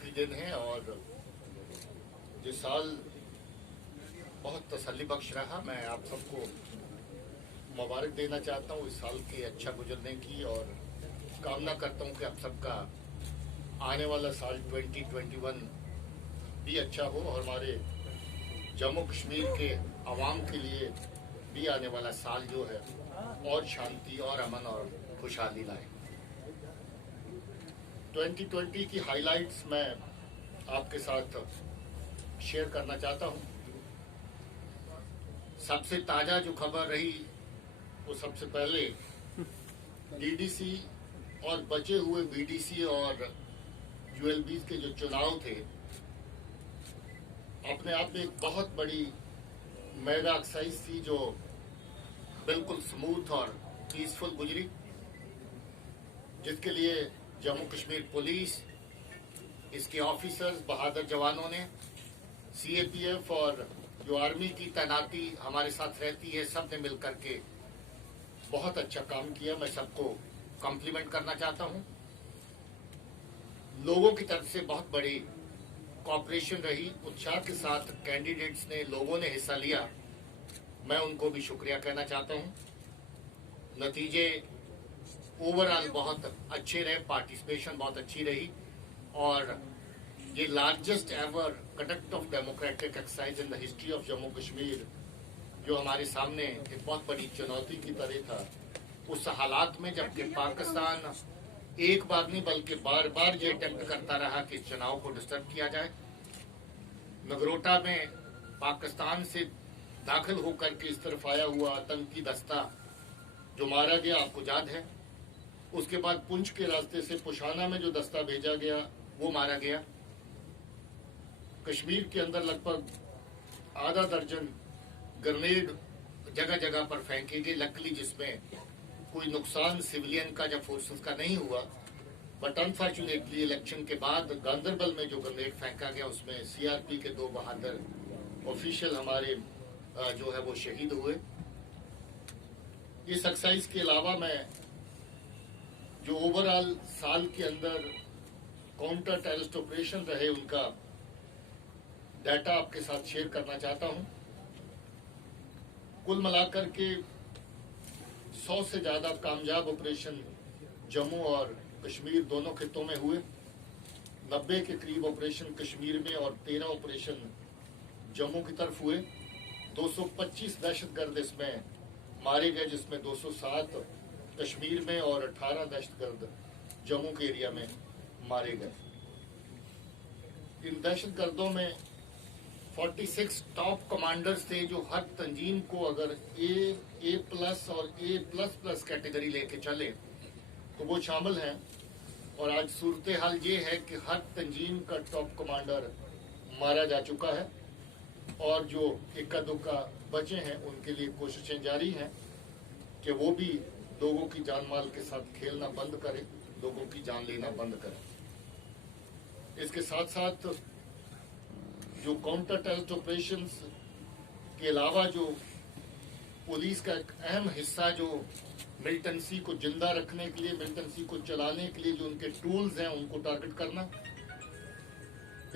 आखिरी दिन है और ये साल बहुत तसल्ली बख्श रहा। मैं आप सबको मुबारक देना चाहता हूँ इस साल के अच्छा गुजरने की और कामना करता हूँ कि आप सबका आने वाला साल 2021 भी अच्छा हो और हमारे जम्मू कश्मीर के आवाम के लिए भी आने वाला साल जो है और शांति और अमन और खुशहाली लाए। 2020 की हाइलाइट्स मैं आपके साथ शेयर करना चाहता हूं। सबसे ताज़ा जो खबर रही वो सबसे पहले डीडीसी और बचे हुए बीडीसी और यूएलबीज के जो चुनाव थे, अपने आप में एक बहुत बड़ी मेगा एक्सरसाइज थी जो बिल्कुल स्मूथ और पीसफुल गुजरी, जिसके लिए जम्मू कश्मीर पुलिस, इसके ऑफिसर्स, बहादुर जवानों ने, सीएपीएफ और जो आर्मी की तैनाती हमारे साथ रहती है, सब ने मिलकर के बहुत अच्छा काम किया। मैं सबको कॉम्प्लीमेंट करना चाहता हूं। लोगों की तरफ से बहुत बड़ी कोऑपरेशन रही, उत्साह के साथ कैंडिडेट्स ने, लोगों ने हिस्सा लिया। मैं उनको भी शुक्रिया कहना चाहता हूं। नतीजे ओवरऑल बहुत अच्छे रहे, पार्टिसिपेशन बहुत अच्छी रही और ये largest ever conduct of democratic exercise in the history of Jammu Kashmir, जो हमारे सामने एक बहुत बड़ी चुनौती की तरह था, उस हालात में जबकि पाकिस्तान एक बार नहीं बल्कि बार बार ये अटेम्प्ट करता रहा कि चुनाव को डिस्टर्ब किया जाए। नगरोटा में पाकिस्तान से दाखिल होकर के इस तरफ आया हुआ आतंकी दस्ता जो मारा गया, आपको याद है। उसके बाद पुंछ के रास्ते से पुशाना में जो दस्ता भेजा गया वो मारा गया। कश्मीर के अंदर लगभग आधा दर्जन ग्रेनेड जगह जगह पर फेंके गए, लकली जिसमें कोई नुकसान सिविलियन का या फोर्सेस का नहीं हुआ। बट अनफॉर्चुनेटली इलेक्शन के बाद गांदरबल में जो ग्रेनेड फेंका गया उसमें सीआरपी के 2 बहादुर ऑफिशियल हमारे जो है वो शहीद हुए। इस एक्सरसाइज के अलावा मैं जो ओवरऑल साल के अंदर काउंटर टेररिस्ट ऑपरेशन रहे उनका डाटा आपके साथ शेयर करना चाहता हूं। कुल मिलाकर के 100 से ज्यादा कामयाब ऑपरेशन जम्मू और कश्मीर दोनों खित्तों में हुए। 90 के करीब ऑपरेशन कश्मीर में और 13 ऑपरेशन जम्मू की तरफ हुए। 225 दहशतगर्द इसमें मारे गए, जिसमें 207 कश्मीर में और 18 दहशतगर्द जम्मू के एरिया में मारे गए। इन दहशतगर्दों में 46 टॉप कमांडर्स थे जो हर तंजीम को अगर ए प्लस और ए प्लस प्लस कैटेगरी लेके चले तो वो शामिल हैं। और आज सूरत हाल ये है कि हर तंजीम का टॉप कमांडर मारा जा चुका है और जो इक्का दुक्का बचे हैं उनके लिए कोशिशें जारी हैं कि वो भी लोगों की जान माल के साथ खेलना बंद करें, लोगों की जान लेना बंद करें। इसके साथ साथ जो काउंटर टेररिस्ट ऑपरेशंस के अलावा जो पुलिस का एक अहम हिस्सा जो मिलिटेंसी को जिंदा रखने के लिए, मिलिटेंसी को चलाने के लिए जो उनके टूल्स हैं उनको टारगेट करना,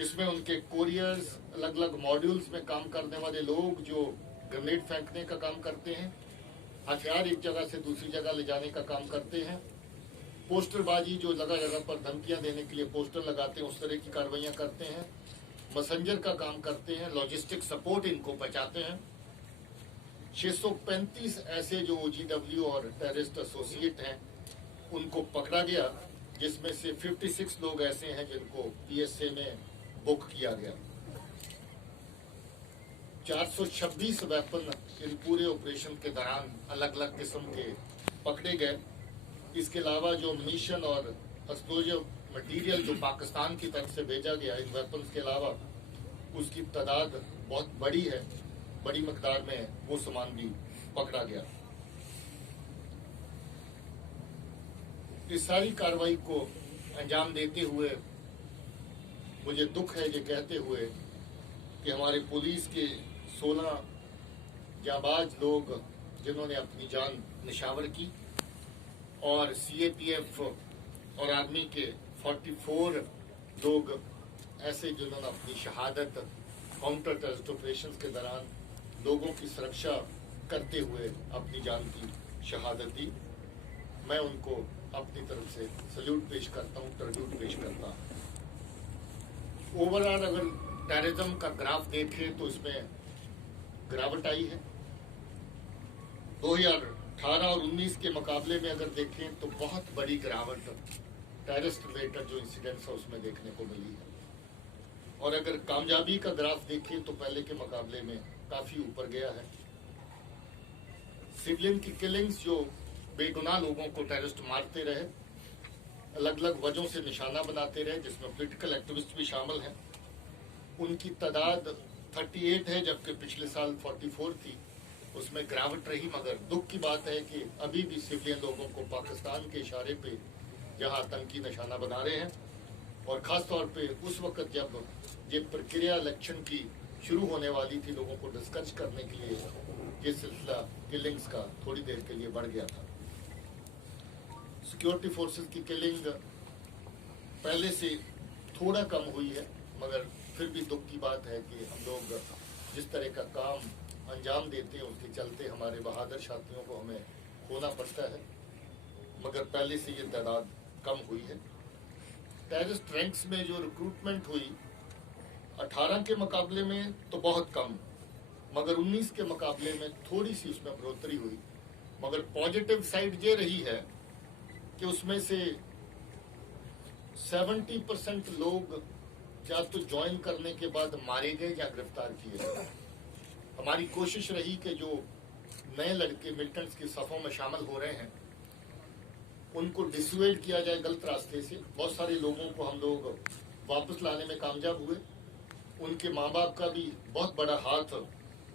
इसमें उनके कोरियर्स, अलग अलग मॉड्यूल्स में काम करने वाले लोग जो ग्रेनेड फेंकने का काम करते हैं, हथियार एक जगह से दूसरी जगह ले जाने का काम करते हैं, पोस्टरबाजी जो जगह जगह पर धमकियां देने के लिए पोस्टर लगाते हैं उस तरह की कार्रवाइयां करते हैं, मैसेंजर का काम करते हैं, लॉजिस्टिक सपोर्ट इनको पहुंचाते हैं। 635 ऐसे जो ओजीडब्ल्यू और टेररिस्ट एसोसिएट हैं उनको पकड़ा गया, जिसमें से 56 लोग ऐसे हैं जिनको पीएसए में बुक किया गया। 426 वेपन इन पूरे ऑपरेशन के दौरान अलग अलग किस्म के पकड़े गए। इसके अलावा जो मिशन और एक्सप्लोजिव मटेरियल जो पाकिस्तान की तरफ से भेजा गया, इन वेपन्स के अलावा उसकी तादाद बहुत बड़ी है, बड़ी मकदार में वो सामान भी पकड़ा गया। इस सारी कार्रवाई को अंजाम देते हुए मुझे दुख है ये कहते हुए कि हमारे पुलिस के 16 जाबाज लोग जिन्होंने अपनी जान निशावर की और सीएपीएफ और आर्मी के 44 लोग ऐसे जिन्होंने अपनी शहादत काउंटर टेररिस्ट ऑपरेशन के दौरान लोगों की सुरक्षा करते हुए अपनी जान की शहादत दी। मैं उनको अपनी तरफ से सल्यूट पेश करता हूँ, ट्रिब्यूट पेश करता हूँ। ओवरऑल अगर टेररिज्म का ग्राफ देखें तो इसमें गिरावट आई है। 2018 और 19 के मुकाबले में अगर देखें तो बहुत बड़ी गिरावट टेररिस्ट रिलेटेड जो इंसिडेंट्स है उसमें देखने को मिली है। और अगर कामयाबी का ग्राफ देखें तो पहले के मुकाबले में काफी ऊपर गया है। सिविलियन की किलिंग्स जो बेगुनाह लोगों को टेररिस्ट मारते रहे, अलग अलग वजहों से निशाना बनाते रहे, जिसमें पॉलिटिकल एक्टिविस्ट भी शामिल हैं, उनकी तादाद 38 है, जबकि पिछले साल 44 थी। उसमें गिरावट रही, मगर दुख की बात है कि अभी भी सिविलियन लोगों को पाकिस्तान के इशारे पे जहां आतंकी निशाना बना रहे हैं, और खास तौर पे उस वक्त जब ये प्रक्रिया इलेक्शन की शुरू होने वाली थी, लोगों को डिस्कस करने के लिए ये सिलसिला किलिंग्स का थोड़ी देर के लिए बढ़ गया था। सिक्योरिटी फोर्सेस की किलिंग पहले से थोड़ा कम हुई है, मगर फिर भी दुख की बात है कि हम लोग जिस तरह का काम अंजाम देते हैं उसके चलते हमारे बहादुर साथियों को हमें खोना पड़ता है, मगर पहले से ये तादाद कम हुई है। टेररिस्ट रैंक्स में जो रिक्रूटमेंट हुई 18 के मुकाबले में तो बहुत कम, मगर 19 के मुकाबले में थोड़ी सी उसमें बढ़ोतरी हुई। मगर पॉजिटिव साइड ये रही है कि उसमें से 70% लोग या तो ज्वाइन करने के बाद मारे गए या गिरफ्तार किए गए। हमारी कोशिश रही कि जो नए लड़के मिलिटेंट्स की सफों में शामिल हो रहे हैं उनको डिसुएड किया जाए गलत रास्ते से। बहुत सारे लोगों को हम लोग वापस लाने में कामयाब हुए। उनके माँ बाप का भी बहुत बड़ा हाथ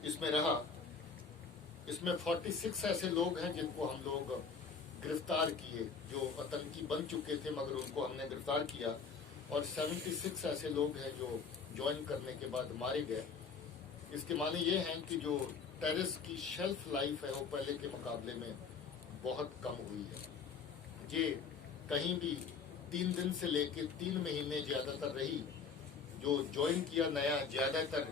इसमें रहा। इसमें 46 ऐसे लोग हैं जिनको हम लोग गिरफ्तार किए, जो आतंकी बन चुके थे मगर उनको हमने गिरफ्तार किया, और 76 ऐसे लोग हैं जो ज्वाइन करने के बाद मारे गए। इसके माने ये हैं कि जो टेररिस्ट की शेल्फ लाइफ है वो पहले के मुकाबले में बहुत कम हुई है। ये कहीं भी 3 दिन से लेकर 3 महीने ज्यादातर रही। जो ज्वाइन किया नया ज्यादातर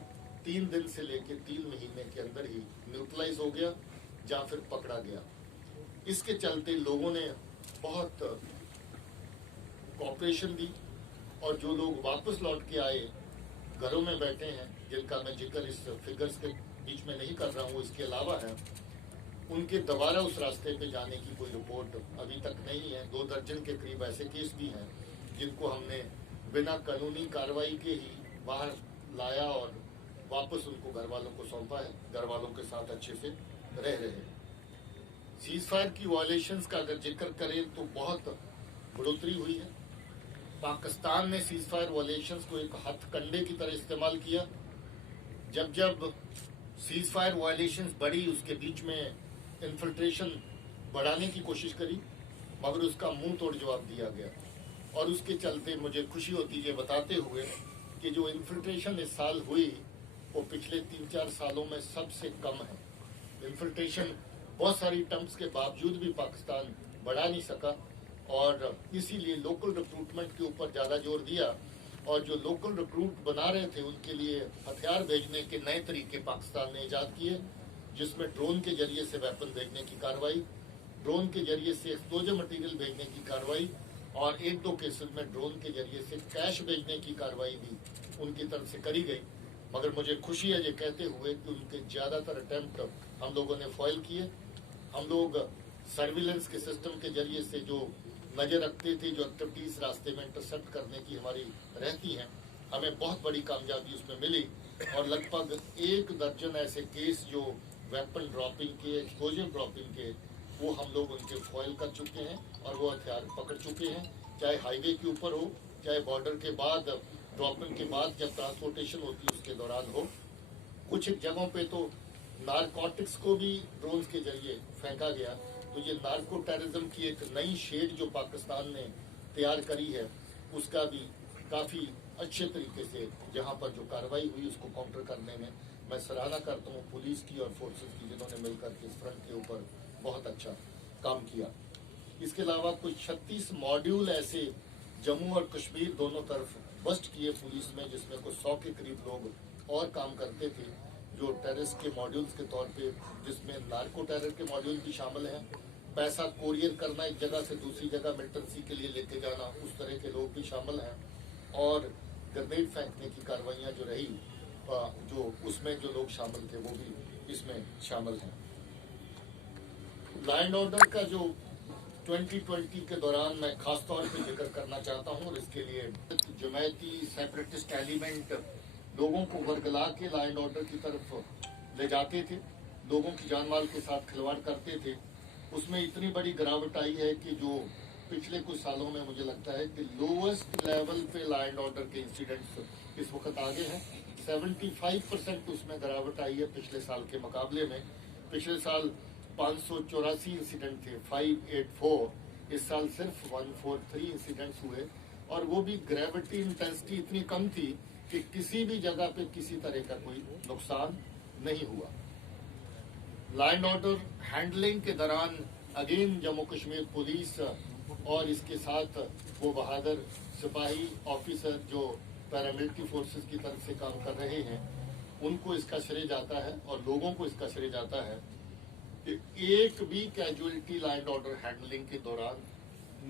3 दिन से लेकर 3 महीने के अंदर ही न्यूट्रलाइज हो गया या फिर पकड़ा गया। इसके चलते लोगों ने बहुत कॉपरेशन दी, और जो लोग वापस लौट के आए घरों में बैठे हैं, जिनका मैं जिक्र इस फिगर्स के बीच में नहीं कर रहा हूँ, इसके अलावा है, उनके दोबारा उस रास्ते पे जाने की कोई रिपोर्ट अभी तक नहीं है। 2 दर्जन के करीब ऐसे केस भी हैं जिनको हमने बिना कानूनी कार्रवाई के ही बाहर लाया और वापस उनको घर वालों को सौंपा है। घर वालों के साथ अच्छे से रह रहे हैं। सीज फायर की वायलेशंस का अगर जिक्र करें तो बहुत बढ़ोतरी हुई है। पाकिस्तान ने सीज फायर वायलेशंस को एक हथकंडे की तरह इस्तेमाल किया। जब जब सीज फायर वायलेशंस बढ़ी, उसके बीच में इन्फिल्ट्रेशन बढ़ाने की कोशिश करी, मगर उसका मुंह तोड़ जवाब दिया गया। और उसके चलते मुझे खुशी होती है बताते हुए कि जो इन्फिल्ट्रेशन इस साल हुई वो पिछले 3-4 सालों में सबसे कम है। इन्फिल्ट्रेशन बहुत सारी अटेम्प्ट्स के बावजूद भी पाकिस्तान बढ़ा नहीं सका, और इसीलिए लोकल रिक्रूटमेंट के ऊपर ज़्यादा जोर दिया। और जो लोकल रिक्रूट बना रहे थे उनके लिए हथियार भेजने के नए तरीके पाकिस्तान ने ईजाद किए, जिसमें ड्रोन के जरिए से वेपन भेजने की कार्रवाई, ड्रोन के जरिए से एक्सप्लोजिव मटेरियल भेजने की कार्रवाई, और 1-2 केसेस में ड्रोन के जरिए से कैश भेजने की कार्रवाई भी उनकी तरफ से करी गई। मगर मुझे खुशी है ये कहते हुए कि उनके ज़्यादातर अटैम्प्ट हम लोगों ने फॉइल किए। हम लोग सर्विलेंस के सिस्टम के जरिए से जो नजर रखते थे, जो एक्टिविटीज रास्ते में इंटरसेप्ट करने की हमारी रहती हैं, हमें बहुत बड़ी कामयाबी उसमें मिली। और लगभग 1 दर्जन ऐसे केस जो वेपन ड्रॉपिंग के, एक्सप्लोजिव ड्रॉपिंग के, वो हम लोग उनके फॉइल कर चुके हैं और वो हथियार पकड़ चुके हैं। चाहे हाईवे के ऊपर हो, चाहे बॉर्डर के बाद ड्रॉपिंग के बाद जब ट्रांसपोर्टेशन होती है उसके दौरान हो। कुछ जगहों पे तो नारकोटिक्स को भी ड्रोन के जरिए फेंका गया। तो ये नार्को टेररिज्म की एक नई शेड जो पाकिस्तान ने तैयार करी है, उसका भी काफ़ी अच्छे तरीके से जहाँ पर जो कार्रवाई हुई उसको काउंटर करने में मैं सराहना करता हूँ पुलिस की और फोर्सेस की, जिन्होंने मिलकर के इस फ्रंट के ऊपर बहुत अच्छा काम किया। इसके अलावा कुछ 36 मॉड्यूल ऐसे जम्मू और कश्मीर दोनों तरफ बस्ट किए पुलिस में, जिसमें कुछ 100 के करीब लोग और काम करते थे, जो टेररिस्ट के मॉड्यूल्स के तौर पे, जिसमें नार्को टेरर के मॉड्यूल भी शामिल हैं, पैसा कोरियर करना एक जगह से दूसरी जगह मिलिटेंसी के लिए लेके जाना, उस तरह के लोग भी शामिल हैं, और ग्रेनेड फेंकने की कार्रवाइयाँ जो रही, जो उसमें जो लोग शामिल थे वो भी इसमें शामिल हैं। लॉ एंड ऑर्डर का जो 2020 के दौरान मैं खास तौर पे जिक्र करना चाहता हूँ, और इसके लिए जमायती सेपरेटिस्ट एलिमेंट लोगों को वर्गला के लॉ एंड ऑर्डर की तरफ ले जाते थे, लोगों की जान माल के साथ खिलवाड़ करते थे, उसमें इतनी बड़ी गिरावट आई है कि जो पिछले कुछ सालों में मुझे लगता है कि लोवेस्ट लेवल पे लॉ एंड ऑर्डर के इंसिडेंट्स इस वक्त आगे हैं। 75% उसमें गिरावट आई है पिछले साल के मुकाबले में। पिछले साल 584 इंसिडेंट थे, 584, इस साल सिर्फ 143 इंसिडेंट्स हुए, और वो भी ग्रेविटी इंटेंसिटी इतनी कम थी कि किसी भी जगह पे किसी तरह का कोई नुकसान नहीं हुआ। लॉ एंड ऑर्डर हैंडलिंग के दौरान अगेन जम्मू कश्मीर पुलिस और इसके साथ वो बहादुर सिपाही ऑफिसर जो पैरामिलिट्री फोर्सेस की तरफ से काम कर रहे हैं, उनको इसका श्रेय जाता है और लोगों को इसका श्रेय जाता है कि एक भी casualty law and order handling के दौरान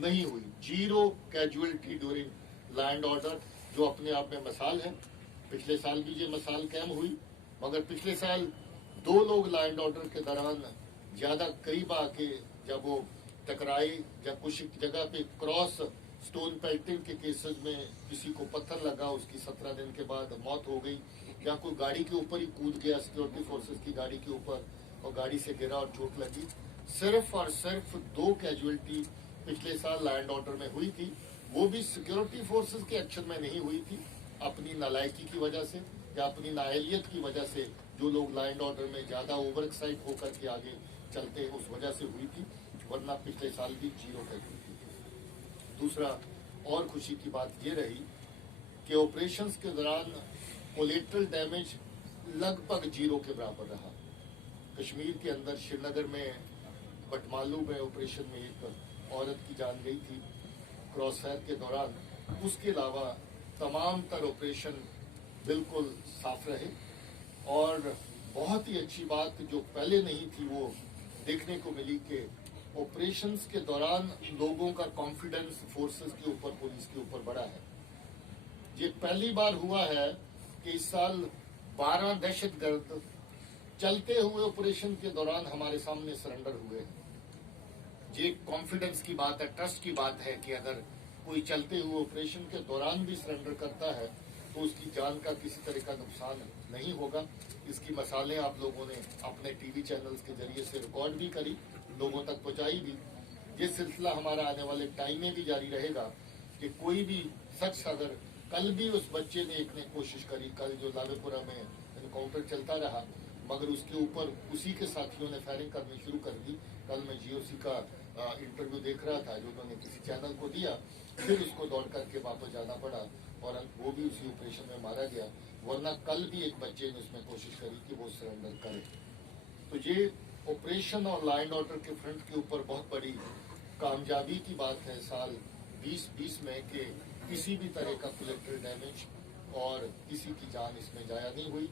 नहीं हुई। 0 casualty during law and order, जो अपने आप में मिसाल है। पिछले साल भी ये मिसाल कायम हुई, मगर पिछले साल 2 लोग लॉ एंड ऑर्डर के दौरान ज्यादा करीब आके जब वो टकराए, जब कुछ जगह पे क्रॉस स्टोन पेल्टिंग के केसेस में किसी को पत्थर लगा, उसकी 17 दिन के बाद मौत हो गई, या कोई गाड़ी के ऊपर ही कूद गया सिक्योरिटी फोर्सेस की गाड़ी के ऊपर और गाड़ी से गिरा और चोट लगी। सिर्फ और सिर्फ 2 कैजुअलिटी पिछले साल लॉ एंड ऑर्डर में हुई थी, वो भी सिक्योरिटी फोर्सेस के एक्शन में नहीं हुई थी, अपनी नालायकी की वजह से या अपनी नाअहलियत की वजह से, जो लोग लॉ एंड ऑर्डर में ज्यादा ओवर एक्साइट होकर के आगे चलते हैं उस वजह से हुई थी, वरना पिछले साल भी 0 कैजुअलिटी थी। दूसरा और खुशी की बात ये रही कि ऑपरेशंस के दौरान कोलेटरल डैमेज लगभग 0 के बराबर रहा। कश्मीर के अंदर श्रीनगर में बटमालू में ऑपरेशन में एक औरत की जान गई थी क्रॉस फायर के दौरान। उसके अलावा तमाम तर ऑपरेशन बिल्कुल साफ रहे, और बहुत ही अच्छी बात जो पहले नहीं थी वो देखने को मिली कि ऑपरेशंस के दौरान लोगों का कॉन्फिडेंस फोर्सेस के ऊपर, पुलिस के ऊपर बढ़ा है। ये पहली बार हुआ है कि इस साल 12 दहशतगर्द चलते हुए ऑपरेशन के दौरान हमारे सामने सरेंडर हुए हैं। ये कॉन्फिडेंस की बात है, ट्रस्ट की बात है कि अगर कोई चलते हुए ऑपरेशन के दौरान भी सरेंडर करता है तो उसकी जान का किसी तरह का नुकसान नहीं होगा। इसकी मिसालें आप लोगों ने अपने टीवी चैनल्स के जरिए से रिकॉर्ड भी करी, लोगों तक पहुंचाई भी। ये सिलसिला हमारा आने वाले टाइम में भी जारी रहेगा कि कोई भी शख्स, अगर कल भी उस बच्चे ने एक ने कोशिश करी, कल जो लावेपुरा में एनकाउंटर चलता रहा, मगर उसके ऊपर उसी के साथियों ने फायरिंग करनी शुरू कर दी। कल मैं जीओसी का इंटरव्यू देख रहा था जो उन्होंने किसी चैनल को दिया, फिर उसको दौड़ करके वापस जाना पड़ा और वो भी उसी ऑपरेशन में मारा गया, वरना कल भी एक बच्चे ने उसमें कोशिश करी कि वो सरेंडर करे। तो ये ऑपरेशन और लॉ एंड ऑर्डर के फ्रंट के ऊपर बहुत बड़ी कामयाबी की बात है साल 2020 में कि किसी भी तरह का कोलेटरल डैमेज और किसी की जान इसमें जाया नहीं हुई।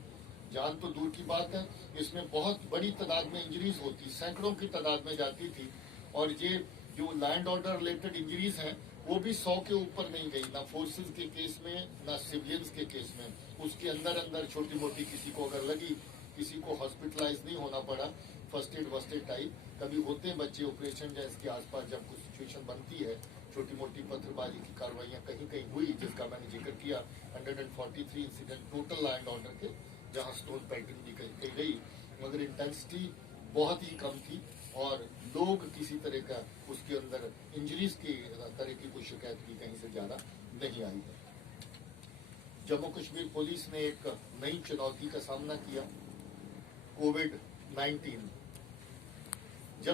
जान तो दूर की बात है, इसमें बहुत बड़ी तादाद में इंजरीज होती, सैकड़ों की तादाद में जाती थी, और ये जो law and order related injuries हैं वो भी 100 के ऊपर नहीं गई, ना फोर्सेस के केस में ना सिविलियंस के केस में। उसके अंदर अंदर छोटी मोटी किसी को अगर लगी, किसी को हॉस्पिटलाइज नहीं होना पड़ा, फर्स्ट एड वस्ट एड टाइप कभी होते हैं बच्चे ऑपरेशन या इसके आसपास जब कुछ सिचुएशन बनती है, छोटी मोटी पत्थरबाजी की कार्रवाइयाँ कहीं कहीं हुई, जिसका मैंने जिक्र किया। 143 incident total law and order के, जहाँ स्टोन पेल्टिंग भी कही गई, मगर इंटेंसिटी बहुत ही कम थी और लोग किसी तरह का उसके अंदर इंजरीज की तरह की कोई शिकायत की कहीं से ज्यादा नहीं आई है। जम्मू कश्मीर पुलिस ने एक नई चुनौती का सामना किया, कोविड-19